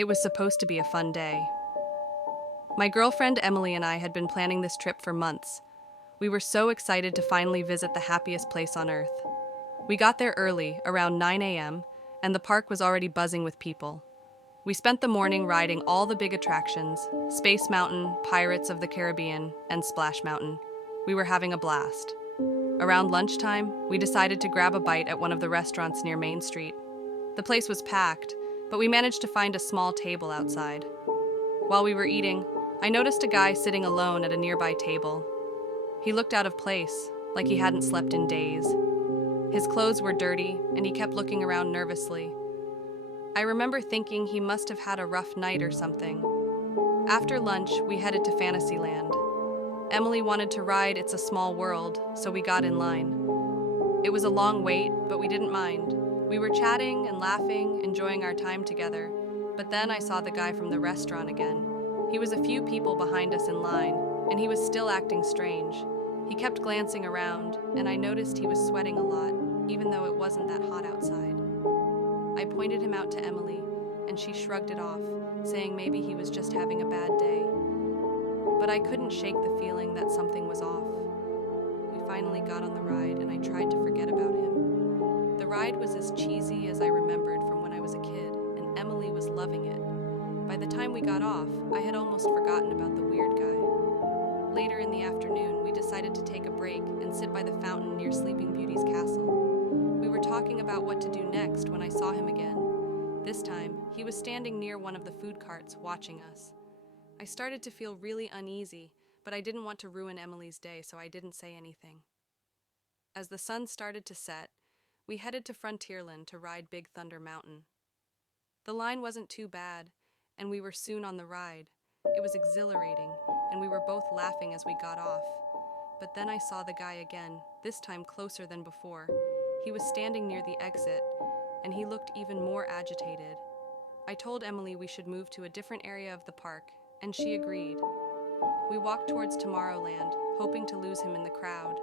It was supposed to be a fun day. My girlfriend Emily and I had been planning this trip for months. We were so excited to finally visit the happiest place on earth. We got there early, around 9 a.m., and the park was already buzzing with people. We spent the morning riding all the big attractions: Space Mountain, Pirates of the Caribbean, and Splash Mountain. We were having a blast. Around lunchtime, we decided to grab a bite at one of the restaurants near Main Street. The place was packed, but we managed to find a small table outside. While we were eating, I noticed a guy sitting alone at a nearby table. He looked out of place, like he hadn't slept in days. His clothes were dirty, and he kept looking around nervously. I remember thinking he must have had a rough night or something. After lunch, we headed to Fantasyland. Emily wanted to ride It's a Small World, so we got in line. It was a long wait, but we didn't mind. We were chatting and laughing, enjoying our time together, but then I saw the guy from the restaurant again. He was a few people behind us in line, and he was still acting strange. He kept glancing around, and I noticed he was sweating a lot, even though it wasn't that hot outside. I pointed him out to Emily, and she shrugged it off, saying maybe he was just having a bad day. But I couldn't shake the feeling that something was off. We finally got on the ride, and I tried to forget about him. The ride was as cheesy as I remembered from when I was a kid, and Emily was loving it. By the time we got off, I had almost forgotten about the weird guy. Later in the afternoon, we decided to take a break and sit by the fountain near Sleeping Beauty's castle. We were talking about what to do next when I saw him again. This time, he was standing near one of the food carts, watching us. I started to feel really uneasy, but I didn't want to ruin Emily's day, so I didn't say anything. As the sun started to set, we headed to Frontierland to ride Big Thunder Mountain. The line wasn't too bad, and we were soon on the ride. It was exhilarating, and we were both laughing as we got off. But then I saw the guy again, this time closer than before. He was standing near the exit, and he looked even more agitated. I told Emily we should move to a different area of the park, and she agreed. We walked towards Tomorrowland, hoping to lose him in the crowd.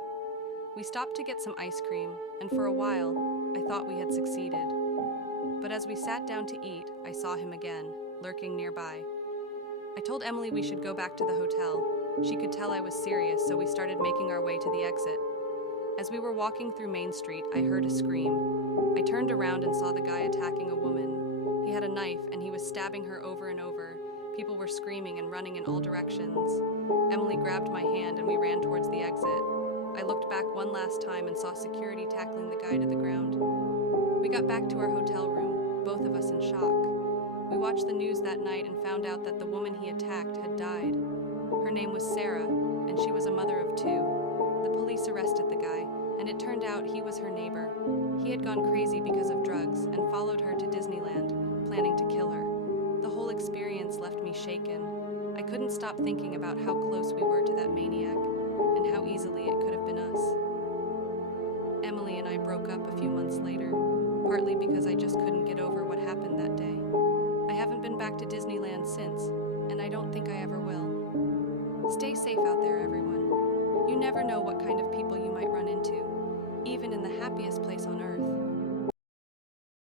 We stopped to get some ice cream, and for a while, I thought we had succeeded. But as we sat down to eat, I saw him again, lurking nearby. I told Emily we should go back to the hotel. She could tell I was serious, so we started making our way to the exit. As we were walking through Main Street, I heard a scream. I turned around and saw the guy attacking a woman. He had a knife, and he was stabbing her over and over. People were screaming and running in all directions. Emily grabbed my hand, and we ran towards the exit. I looked back one last time and saw security tackling the guy to the ground. We got back to our hotel room, both of us in shock. We watched the news that night and found out that the woman he attacked had died. Her name was Sarah, and she was a mother of two. The police arrested the guy, and it turned out he was her neighbor. He had gone crazy because of drugs and followed her to Disneyland, planning to kill her. The whole experience left me shaken. I couldn't stop thinking about how close we were to that maniac, and how easily it could have been us. Emily and I broke up a few months later, partly because I just couldn't get over what happened that day. I haven't been back to Disneyland since, and I don't think I ever will. Stay safe out there, everyone. You never know what kind of people you might run into, even in the happiest place on earth.